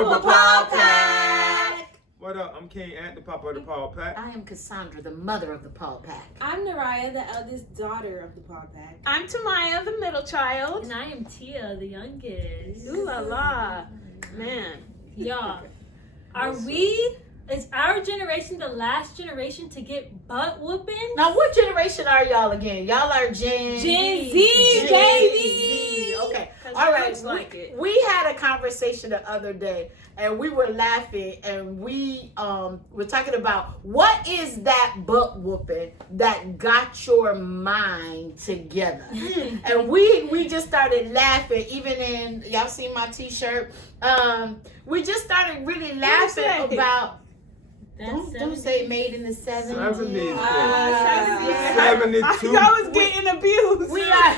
of the Paw Pack. Pack. What up? I'm King Ant, the Papa of the Paw Pack. I am Cassandra, the mother of the Paw Pack. I'm Naraya, the eldest daughter of the Paw Pack. I'm Tamaya, the middle child. And I am Tia, the youngest. Ooh la la. Man. Y'all, is our generation the last generation to get butt whooping? Now, what generation are y'all again? Y'all are Gen Z, baby. Okay. All All right. right. Like it. We had a conversation the other day, and we were laughing, and we were talking about what is that butt whooping that got your mind together. And we just started laughing. Even in y'all seen my T-shirt. We just started really laughing about. Don't say made in the 70s. 70s. 72. 72. I was getting abused. We are.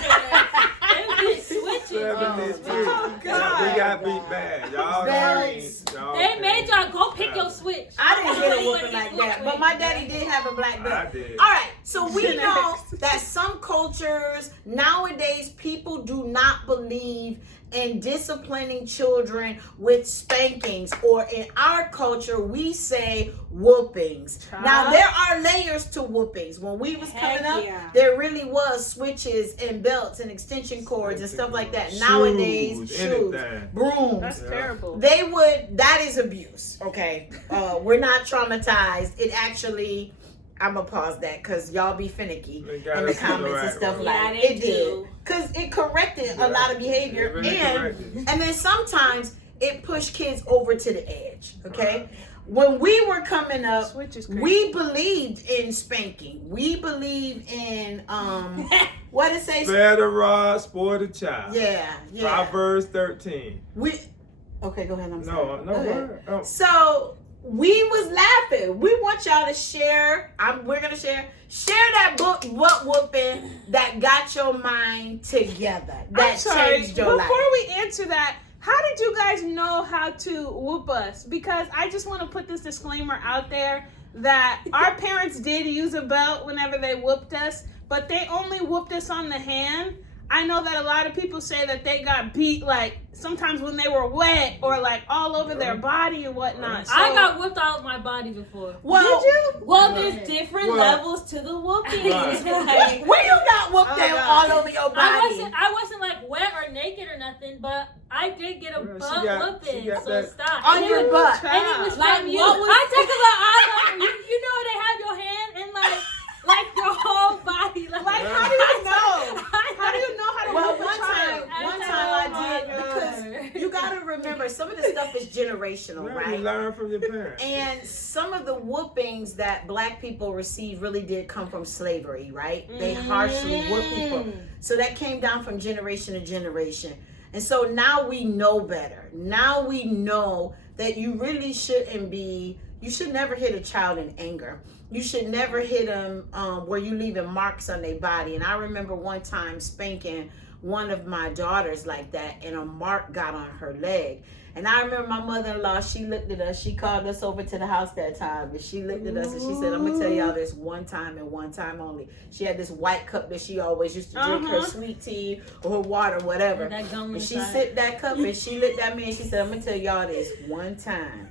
Switching. 72. Oh, God. We got beat bad. Y'all Belts. They made y'all go pick your switch. I didn't get a whooping like that, but my daddy did have a black belt. I did. All right, so we know that some cultures nowadays people do not believe in disciplining children with spankings, or in our culture we say whoopings. Now there are layers to whoopings. When we was coming up, there really was switches and belts and extension cords and stuff like that. Nowadays, shoes, brooms. That's terrible. That is abuse. Okay, we're not traumatized. It actually. I'm gonna pause that because y'all be finicky in the comments and stuff like it did. Because it corrected a lot of behavior, really and then sometimes it pushed kids over to the edge. Okay, when we were coming up, we believed in spanking. We believed in what it says. Spare the rod, spoil the child. Yeah. Proverbs 13. Okay, go ahead. I'm sorry. No. So. We was laughing. We want y'all to share. We're gonna share that book, butt whooping that got your mind together. That changed your life. Before we answer that, how did you guys know how to whoop us? Because I just want to put this disclaimer out there that our parents did use a belt whenever they whooped us, but they only whooped us on the hand. I know that a lot of people say that they got beat, like, sometimes when they were wet or, like, all over their body and whatnot. So, I got whipped all of my body before. Well, did you? Well, there's different levels to the whooping. Right. Where you got whooped all over your body? I wasn't, like, wet or naked or nothing, but I did get a butt whooping, so stop. On your butt. And it was like, I take a look, you know they have your hand and, like your whole body. Like how do you know? How do you know how to Well, whoop a one child? time I did, because you got to remember some of this stuff is generational, right? You learn from your parents. And some of the whoopings that black people received really did come from slavery, right? They harshly whooped people. So that came down from generation to generation. And so now we know better. Now we know that you really you should never hit a child in anger. You should never hit them where you leaving marks on their body. And I remember one time spanking one of my daughters like that, and a mark got on her leg. And I remember my mother-in-law, she looked at us. She called us over to the house that time, and she looked at us and she said, I'm going to tell y'all this one time and one time only. She had this white cup that she always used to drink her sweet tea or her water, whatever. And she sipped that cup and she looked at me and she said, I'm going to tell y'all this one time.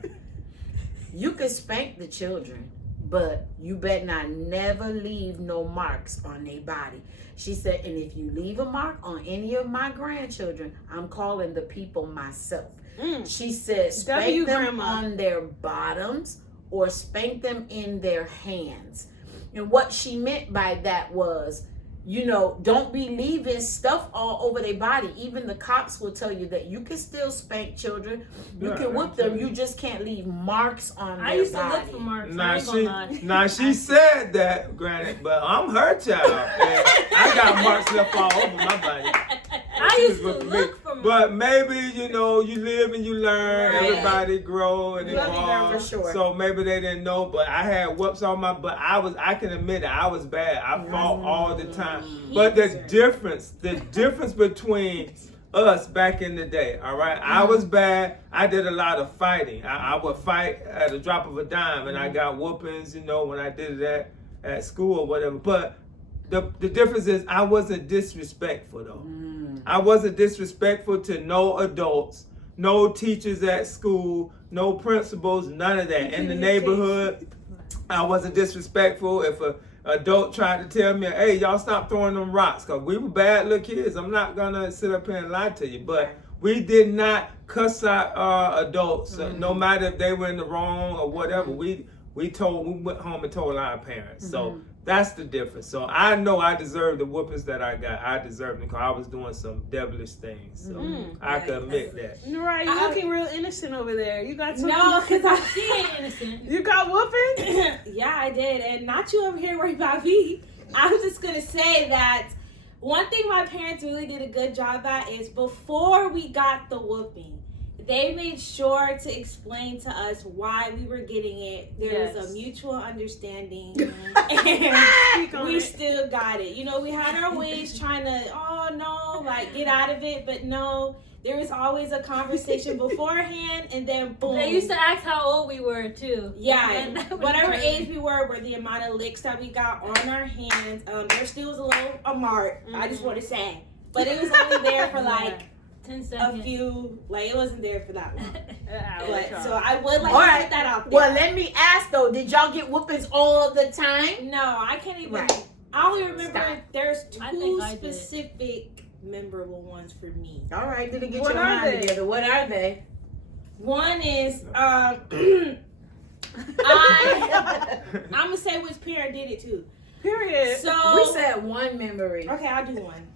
You can spank the children, but you better not never leave no marks on their body. She said, and if you leave a mark on any of my grandchildren, I'm calling the people myself. She said, spank them on their bottoms or spank them in their hands. And what she meant by that was, don't be leaving stuff all over their body. Even the cops will tell you that you can still spank children. You can whoop them. You just can't leave marks on their body. I used to look for marks. Now she said that, granted, but I'm her child. And I got marks left all over my body. I used to look for marks. But maybe, you live and you learn. Right. Everybody grow and evolve. For sure. So maybe they didn't know, but I had whoops on my butt. I can admit it, I was bad. I fought all the time. But the difference between us back in the day, all right? I was bad. I did a lot of fighting. I would fight at a drop of a dime, and I got whoopings, when I did that at school or whatever. But the difference is I wasn't disrespectful, though. I wasn't disrespectful to no adults, no teachers at school, no principals, none of that. In the neighborhood, I wasn't disrespectful. If a adult tried to tell me, hey, y'all stop throwing them rocks, because we were bad little kids. I'm not going to sit up here and lie to you. But we did not cuss out our adults, no matter if they were in the wrong or whatever. We went home and told our parents. So that's the difference. So I know I deserve the whoopings that I got. I deserve them because I was doing some devilish things. So I can admit that. Right, you're looking real innocent over there. You got something? No, because she ain't innocent. You got whooping? Yeah, I did. And not you over here worried about me. I was just going to say that one thing my parents really did a good job at is before we got the whooping, they made sure to explain to us why we were getting it. There was a mutual understanding, and we still got it. You know, we had our ways trying to, get out of it, but no. There was always a conversation beforehand, and then boom. They used to ask how old we were too. Yeah, whatever age we were the amount of licks that we got on our hands. There still was a little mark. I just want to say, but it was only there for 10 seconds. a few. It wasn't there for that long. But, so I would like to put that out there. Well, let me ask though, did y'all get whoopings all the time? No, I can't even. Right. I only remember there's I two think I did. specific memorable ones for me. All right, did it get What your are mind they? together? What are they? One is I'm gonna say which parent did it too. Period. So We said one memory. okay, I'll do one.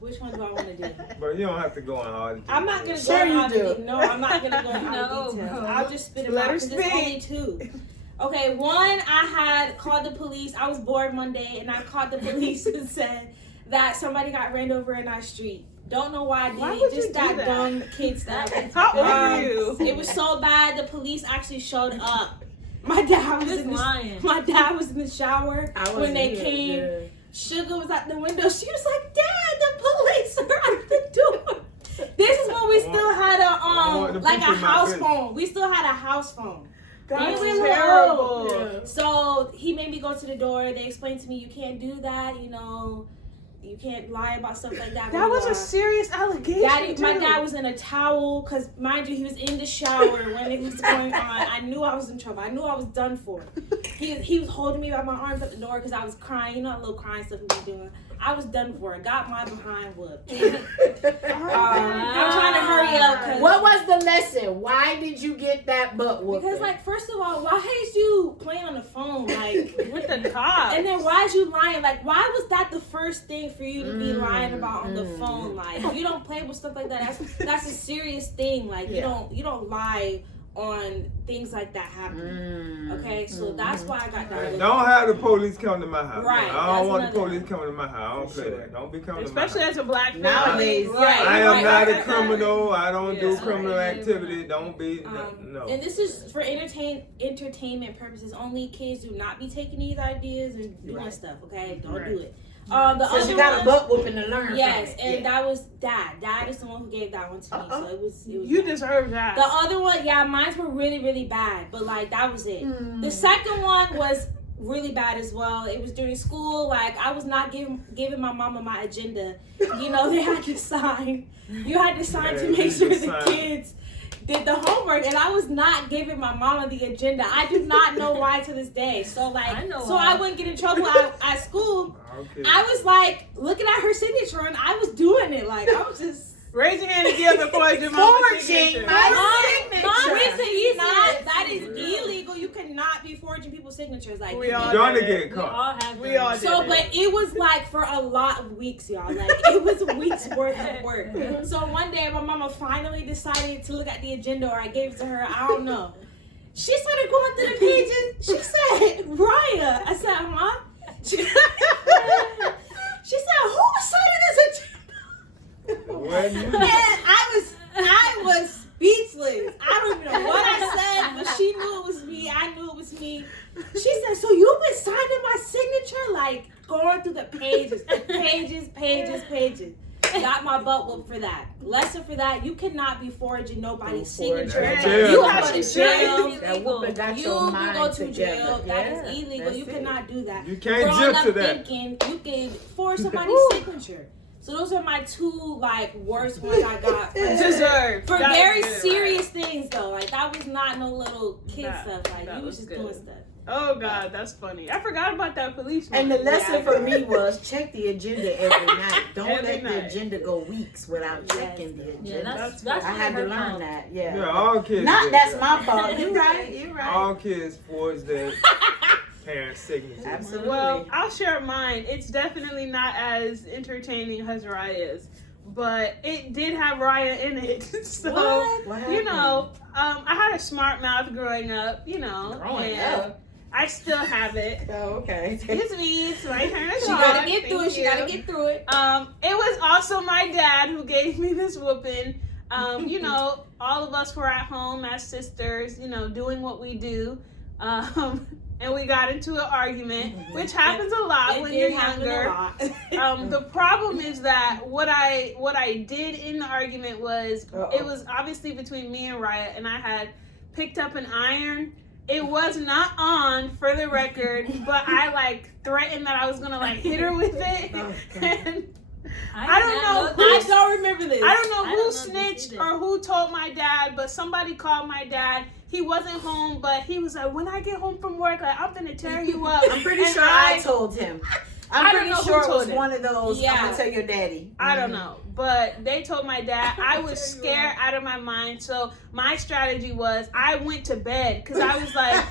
Which one do I want to do? But you don't have to go on all the details. I'm not gonna Sure go you into all do. the details. No, I'm not gonna go into all No, the details. bro. I'll just spit it Let out her because there's only speak. two. Okay, one I had called the police. I was bored one day and I called the police and said that somebody got ran over in our street. Don't know why I did Why it. would Just you that do that? dumb kid stuff. How old are you? It was so bad. The police actually showed up. My dad was Just in the, lying. my dad was in the shower I when they wasn't came. here, Sugar was at the window. She was like, "Dad, the police are at the door." This is when we still had a the like a people in my house business. phone. We still had a house phone. That's They were terrible. Yeah. So he made me go to the door. They explained to me, you can't do that. You can't lie about stuff like that. That was a serious allegation. My too. dad was in a towel because, mind you, he was in the shower when it was going on. I knew I was in trouble. I knew I was done for. He was holding me by my arms at the door because I was crying. You know that little crying stuff he was doing. I was done for. Got my behind whooped. I'm trying to hurry up. Cause, What was the lesson? Why did you get that butt whooping? Because, first of all, why is you playing on the phone? With the cops. And then why is you lying? Why was that the first thing for you to be lying about on the phone? You don't play with stuff like that. That's a serious thing. You don't lie on things like that happening. Okay, so that's why I got that. Don't have the police come to my house. Right, I don't want the that's another police coming to my house. I don't play that. Don't be coming Especially to my as a black man. Nowadays, Right. I am not a right. criminal. I don't do Yeah. criminal activity. Don't be. No. And this is for entertainment purposes. Only kids do not be taking these ideas and doing stuff. Okay, don't do it. The So other you got one, a butt whooping to learn yes, from it. and that was Dad. Dad is the one who gave that one to me. So it was You bad. deserve that. The other one, mine were really, really bad, but that was it. The second one was really bad as well. It was during school. I was not giving my mama my agenda. They had to sign. You had to sign to make sure the kids did the homework, and I was not giving my mama the agenda. I do not know why to this day. So I know so why. I wouldn't get in trouble at school. Okay. I was looking at her signature, and I was doing it. I was just. Raise your hand again before I do my signature. my signature. That is illegal. You cannot be forging people's signatures. We all You're gonna did. get We caught. all have We all them. did. So, but it was for a lot of weeks, y'all. It was weeks worth of work. So one day, my mama finally decided to look at the agenda, or I gave it to her. I don't know. She started going through the pages. She said, "Raya." I said, "Huh?" She said, "Who was signing this agenda?" When you- And I was speechless. I don't even know what I said, but she knew it was me. I knew it was me. She said, "So you've been signing my signature?" Going through the pages. Got my butt whooped for that. Lesson for that: you cannot be forging nobody's signature. That's jail. You That's go to jail. jail. That whooping got You your will mind go to together. jail. That Yeah, is illegal. that's You it. cannot do that. You can't Growing jump up to that. thinking you can forge somebody's signature. So those are my two like worst ones I got. Deserved. For That very was good, serious things though. Like that was not no little kid That- stuff. Like that you was was just good. doing stuff. Oh God, that's funny. I forgot about that police one. And the lesson Yeah. for me was check the agenda every night. Don't Every let night. the agenda go weeks without Yes. checking the agenda. Yeah, That's that's I what had to hurt learn mom. that. Yeah. Yeah, all kids. Not do that's that. my fault. You're right. You're right. All kids forge their parents' signature. Absolutely. Well, I'll share mine. It's definitely not as entertaining as Raya's, but it did have Raya in it. So, What you happened? know, I had a smart mouth growing up, you know. Growing and up? I still have it. Oh, okay. It's me. It's my turn to She talk. gotta get through Thank it. She gotta you. get through it. It was also my dad who gave me this whooping. You know, all of us were at home as sisters, you know, doing what we do. And we got into an argument, which happens a lot It when did you're happen a younger. lot. The problem is that what I did in the argument was it was obviously between me and Raya, and I had picked up an iron. It was not on, for the record, but I like threatened that I was gonna like hit her with it. And I don't know who- I don't remember this. I don't know I who don't know this snitched either. or who told my dad, but somebody called my dad. He wasn't home, but he was like, when I get home from work, like, I'm gonna tear you up. I'm pretty And sure I told him. I I'm don't pretty know who sure it told was him. one of those. Yeah. I'm gonna tell your daddy. I don't know, but they told my dad. I was scared out of my mind. So my strategy was I went to bed because I was like,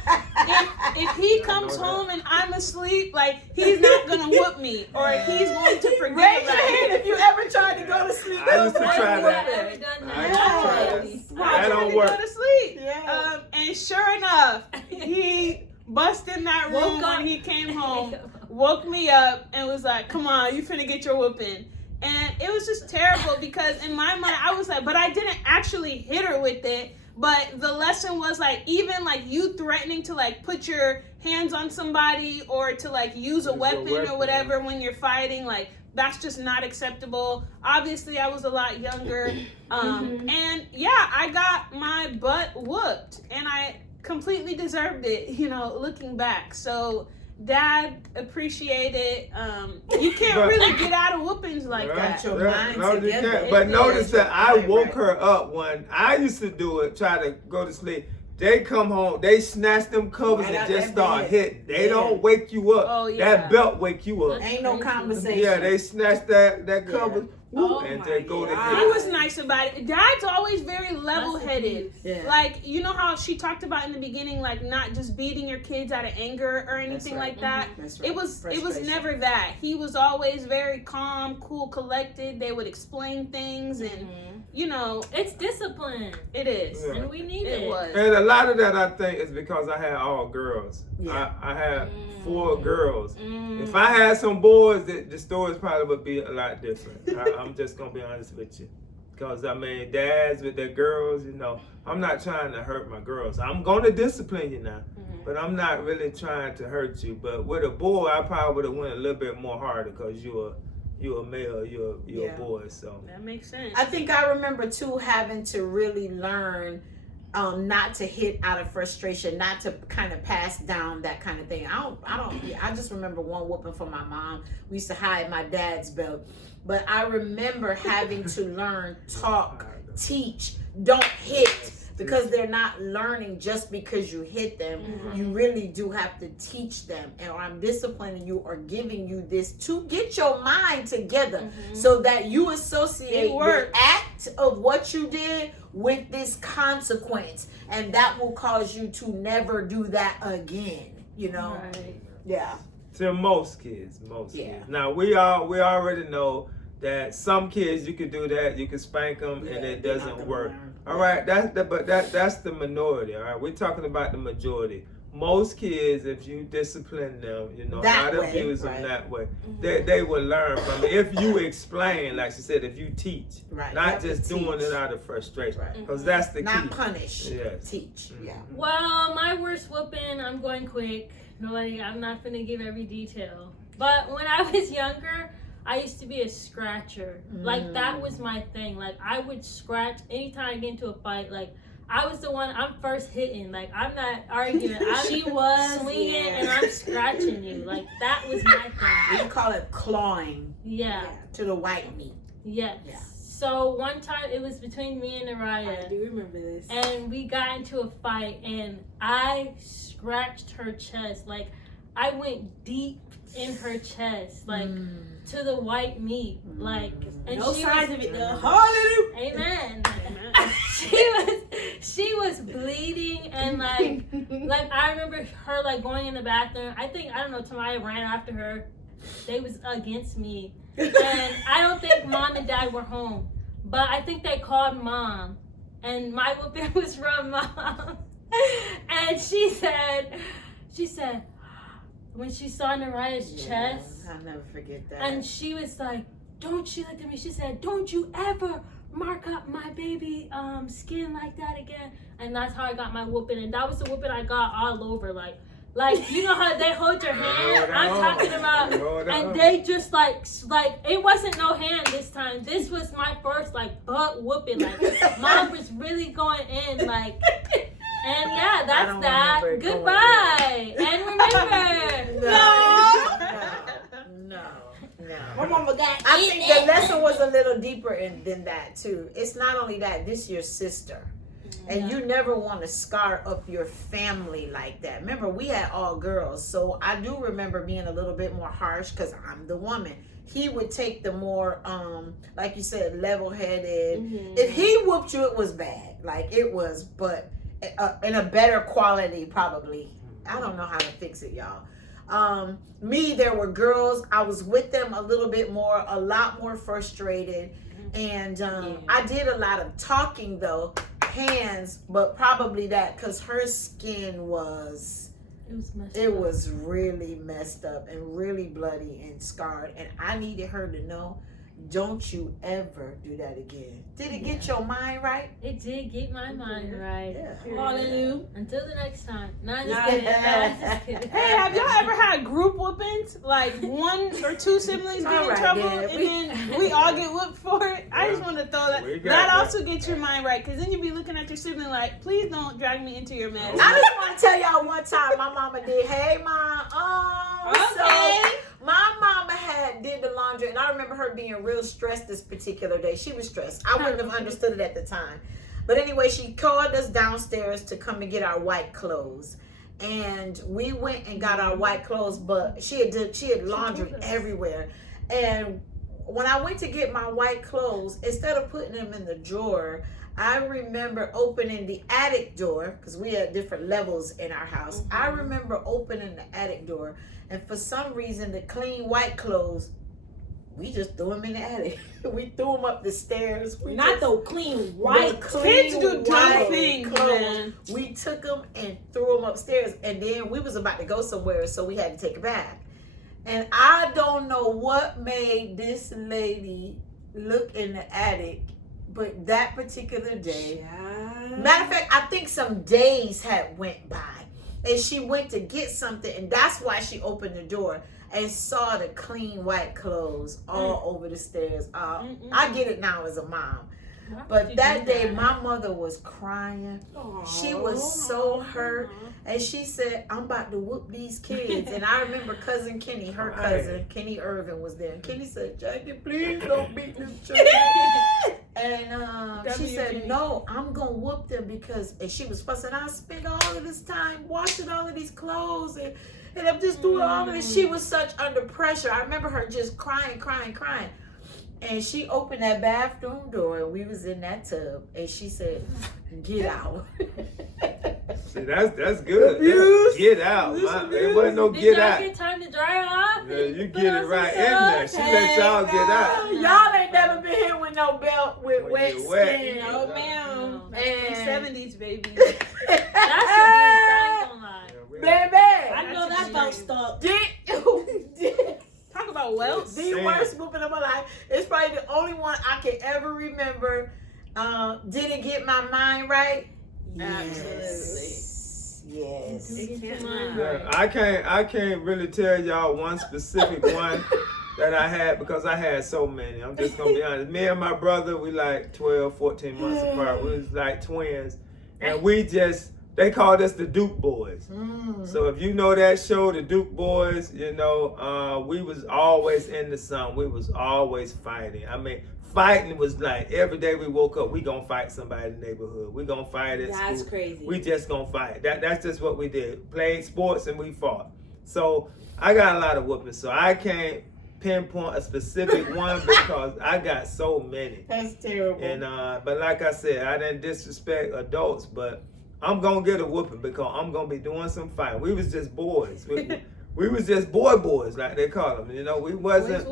if he comes home and I'm asleep, like he's not gonna whoop me, or he's going to forget Raise your about hand it. if you ever tried to go to sleep. I used to with try a that. whooping. Never done I that. used to try that. I That tried don't to work. go to sleep. Yeah. And sure enough, he busted in that room Woke up. when he came home, woke me up, and was like, "Come on, you finna get your whooping." And it was just terrible because in my mind, I was like, but I didn't actually hit her with it. But the lesson was like, even like you threatening to like put your hands on somebody or to like use a weapon or whatever when you're fighting, like that's just not acceptable. Obviously, I was a lot younger. And yeah, I got my butt whooped and I completely deserved it, you know, looking back. So Dad, appreciate it. You can't But- really get out of whoopings like that. Your mind no, you together. can't. But It notice is. that I Right, woke right. her up when I used to do it, try to go to sleep. They come home, they snatch them covers Right and out just that start bed. hitting. They Yeah. don't wake you up. Oh, yeah. That belt wake you up. Ain't no conversation. Yeah, they snatch that Yeah. cover whoop, Oh and my they go to God. He hit. was nice about it. Dad's always very level-headed. Yeah. Like, you know how she talked about in the beginning, like not just beating your kids out of anger or anything right. like that. That's right. It was Frustration. never that. He was always very calm, cool, collected. They would explain things, and you know, It's discipline, it is. Yeah. and we need It was. And a lot of that I think is because I had all girls. Yeah. I had 4 girls. Mm. If I had some boys, the stories probably would be a lot different. I'm just gonna be honest with you, because I mean, dads with their girls, you know, I'm not trying to hurt my girls. I'm gonna discipline you now, but I'm not really trying to hurt you. But with a boy, I probably would have went a little bit more harder because you're a male, you're Yeah. a boy. So That makes sense. I think I remember too having to really learn not to hit out of frustration, not to kind of pass down that kind of thing. I just remember one whooping from my mom. We used to hide my dad's belt. But I remember having to learn, talk, teach, don't hit. Because they're not learning just because you hit them. You really do have to teach them. And I'm disciplining you or giving you this to get your mind together so that you associate It the works. act of what you did with this consequence. And that will cause you to never do that again. You know? right? Yeah. to most kids, Yeah. kids. Now we already know that some kids you can do that, you can spank them, and it they're not doesn't gonna work. learn. All right, that's the minority. All right, we're talking about the majority. Most kids, if you discipline them, you know, That not way, abuse them right. that way, they will learn from it. If you explain, like she said, if you teach, Right. You not have to just doing teach. it out of frustration, Right. because that's the Not key. punish. Yes. Teach. Yeah. Well, my worst whooping, I'm going quick. I'm not gonna give every detail. But when I was younger, I used to be a scratcher. Like that was my thing. Like I would scratch anytime I get into a fight. Like I was the one. I'm first hitting. Like I'm not arguing. I'm She was swinging yeah. and I'm scratching you. Like that was my thing. We call it clawing Yeah. to the white meat. Yes. Yeah. So one time it was between me and I Naraya, do remember this. and we got into a fight, and I scratched her chest. Like I went deep in her chest, like to the white meat. Like, and No she signs was, of it though. Hallelujah. Amen. she was bleeding, and like I remember her like going in the bathroom. I don't know, Tamaya ran after her. They was against me. And I don't think mom and dad were home. But I think they called mom. And my whooping was from mom. And she said when she saw Naraya's chest, I'll never forget that. and she was like, she looked at me, she said, don't you ever mark up my baby skin like that again. And that's how I got my whooping. And that was the whooping I got all over. Like you know how they hold your hand? I'm talking about, and they just like it wasn't no hand this time. This was my first like butt whooping. Like mom was really going in like, and yeah, that's that. Goodbye, and remember, No. My mama got I think the lesson was a little deeper than that too. It's not only that, this your sister. And you never want to scar up your family like that. Remember, we had all girls. So I do remember being a little bit more harsh because I'm the woman. He would take the more, like you said, level-headed. If he whooped you, it was bad. Like it was, but in a better quality probably. I don't know how to fix it, y'all. Me, there were girls. I was with them a little bit more, a lot more frustrated. And I did a lot of talking though. Hands, but probably that because her skin was really messed up and really bloody and scarred, and I needed her to know, don't you ever do that again. Did it get your mind right? it did get my mind right. Yeah. Hallelujah. Until the next time. No, I'm just kidding. No, I'm just kidding. Hey, have y'all ever had group whoopings? Like one or two siblings get in Alright, trouble then. and then we all get whooped for it? I just want to throw that. We got That that. also gets your mind right because then you be looking at your sibling like, please don't drag me into your mess. I just want to tell y'all one time my mama did. Hey, mom. Okay. So my mama did the laundry, and I remember her being real stressed this particular day. She was stressed. I wouldn't have understood it at the time. But anyway, she called us downstairs to come and get our white clothes. And we went and got our white clothes, but she had laundry everywhere. And when I went to get my white clothes, instead of putting them in the drawer, I remember opening the attic door because we had different levels in our house. I remember opening the attic door, and for some reason, the clean white clothes, we just threw them in the attic. We threw them up the stairs. Not the clean white. Kids do dumb things, man. We took them and threw them upstairs, and then we was about to go somewhere, so we had to take a bath. And I don't know what made this lady look in the attic, but that particular day, matter of fact, I think some days had went by, and she went to get something, and that's why she opened the door and saw the clean white clothes all over the stairs. I get it now as a mom. But that day, my mother was crying. She was so hurt. And she said, I'm about to whoop these kids. And I remember cousin Kenny, her cousin, Kenny Irvin was there. And Kenny said, Jackie, please don't beat them children. And she said, no, I'm going to whoop them because, and she was fussing, I spent all of this time washing all of these clothes and I'm just doing all of this. She was such under pressure. I remember her just crying. And she opened that bathroom door and we was in that tub and she said, get out. See, that's good. Get out. It wasn't no Did get y'all out. get time to dry off? Yeah, you get it right in there. She let y'all get out. Y'all ain't never been hit with no belt with When wet you wet. skin. Oh, ma'am. And 70s, baby. That's a beast. I ain't gonna lie. baby, I know that about stuck. Talk about welts. the worst whooping of my life. It's probably the only one I can ever remember. Did it get my mind right? Yes. Yeah, I can't really tell y'all one specific one that I had because I had so many. I'm just gonna be honest. Me and my brother, we like 12, 14 months apart. We was like twins. and they called us the Duke Boys. So if you know that show, the Duke Boys, we was always in the sun. We was always fighting. I mean, fighting was like every day we woke up, we gonna fight somebody in the neighborhood. We gonna fight at school. That's crazy. We just gonna fight. That's just what we did. Played sports and we fought. So I got a lot of whoopings. So I can't pinpoint a specific one because I got so many. That's terrible. And but like I said, I didn't disrespect adults, but I'm gonna get a whooping because I'm gonna be doing some fighting. We was just boys. We was just boys, like they call them. We wasn't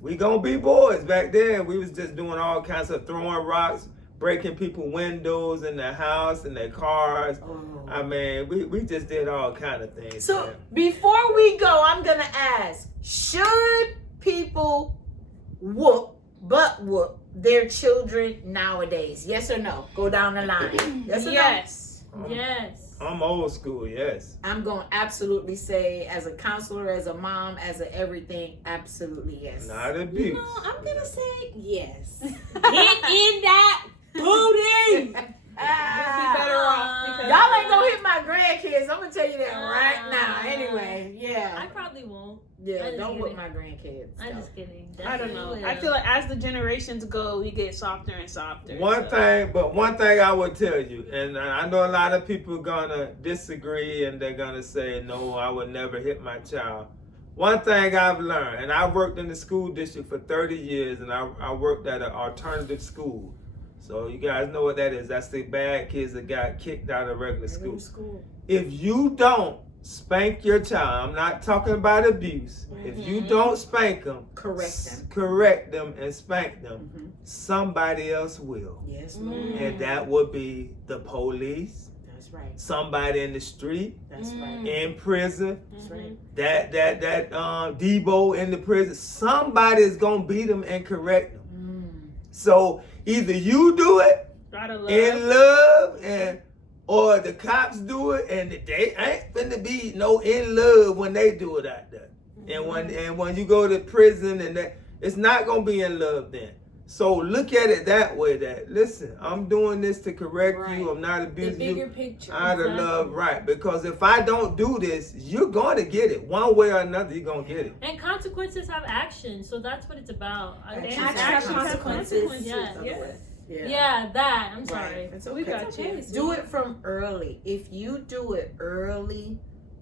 we gonna be boys back then. We was just doing all kinds of throwing rocks, breaking people windows in their house and their cars. I mean, we just did all kind of things. So man. before we go, I'm gonna ask: should people whoop their children nowadays? Yes or no? Go down the line. Yes or Yes. Yes. I'm old school, yes. no? I'm gonna absolutely say, as a counselor, as a mom, as a everything, absolutely yes. Not abuse. I'm gonna say yes. Get in that booty. You'll be better off because Y'all ain't gonna hit my grandkids. I'm gonna tell you that right now. Anyway, I yeah, probably won't. yeah. I'm Don't just whip kidding. my grandkids. I'm No. just kidding. I don't know. Definitely I will. feel like as the generations go, we get softer and softer. One thing I would tell you, and I know a lot of people gonna disagree and they're gonna say, no, I would never hit my child. One thing I've learned, and I worked in the school district for 30 years, and I worked at an alternative school. So you guys know what that is. That's the bad kids that got kicked out of regular school. If you don't spank your child, I'm not talking about abuse. If you don't spank them, correct them and spank them, somebody else will. Yes, Lord. And that would be the police, That's right. somebody in the street, That's right. in prison, That's right. that Debo in the prison. Somebody's gonna beat them and correct them. So either you do it Gotta love. in love or the cops do it and they ain't finna be no in love when they do it out there. And when you go to prison it's not gonna be in love then. So look at it that way, that listen, I'm doing this to correct you, I'm not The abusing bigger you. picture. Out of love, right? Because if I don't do this, you're going to get it. One way or another, you're going to get it. And consequences have action, so that's what it's about. Actions have Actions have consequences. Yeah. Yes. Yeah, that. I'm sorry. Right. It's We okay. got you. Do it from early. If you do it early,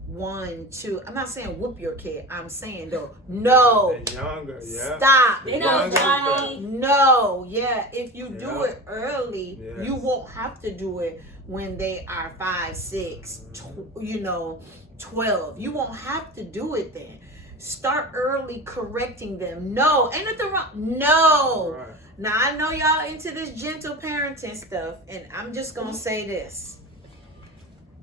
1, 2. I'm not saying whoop your kid. I'm saying though, no. The younger, yeah. Stop. The They know younger, Johnny. No. Yeah. If you do Yeah. it early, Yes. you won't have to do it when they are 5, 6, 12. You won't have to do it then. Start early correcting them. No. Ain't nothing wrong. No. Right. Now, I know y'all into this gentle parenting stuff, and I'm just going to say this.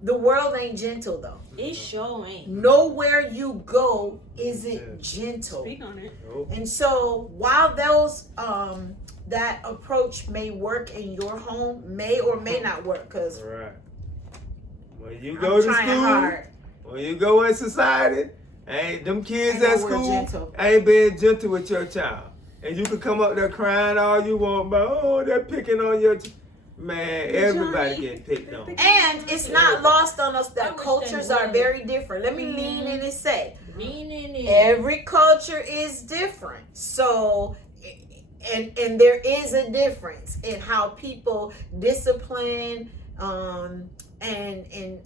The world ain't gentle, though. It sure ain't. Nowhere you go is it gentle. Speak on it. Nope. And so, while those that approach may work in your home, may or may not work, because Right. When you I'm go to trying school, hard. when you go in society, ain't them kids Ain't at nowhere school gentle. ain't being gentle with your child. And you can come up there crying all you want, but oh, they're picking on your man. Everybody Johnny. getting picked on. And it's not lost on us I that wish cultures they are would. very different. Let me lean in and say, Lean in. every culture is different. So, and there is a difference in how people discipline and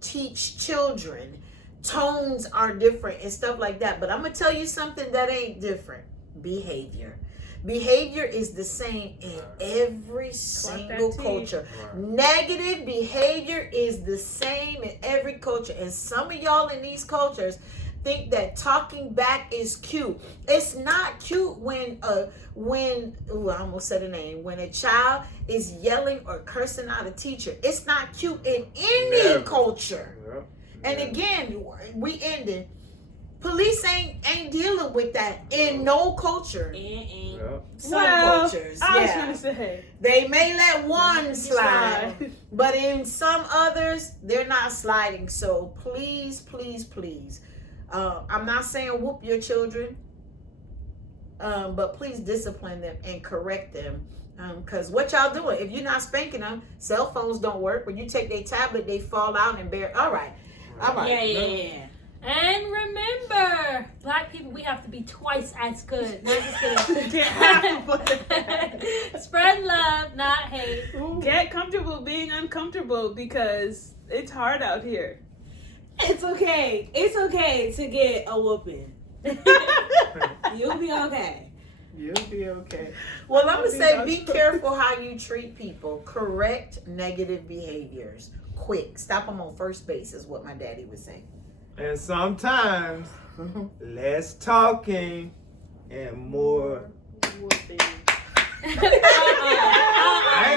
teach children. Tones are different and stuff like that. But I'm gonna tell you something that ain't different. Behavior. Behavior is the same in every single tea. culture. Right. Negative behavior is the same in every culture. And some of y'all in these cultures think that talking back is cute. It's not cute when I almost said a name. When a child is yelling or cursing out a teacher, it's not cute in any Never. culture. Yep. And Yeah. again, we ended. Police ain't dealing with that in no culture. Yep. Some Well, cultures, I was yeah. gonna say. They may let one slide, Slide. but in some others, they're not sliding. So please, please, please. I'm not saying whoop your children, but please discipline them and correct them Because what y'all doing? If you're not spanking them, cell phones don't work. When you take their tablet, they fall out and bear. All right. Yeah. And remember, black people, we have to be twice as good. Not just kidding. Spread love, not hate. Get comfortable being uncomfortable because it's hard out here. It's okay. It's okay to get a whooping. You'll be okay. You'll be okay. Well, I'm going to say be careful how you treat people. Correct negative behaviors. Quick. Stop them on first base is what my daddy was saying. And sometimes less talking and more Whooping. I ain't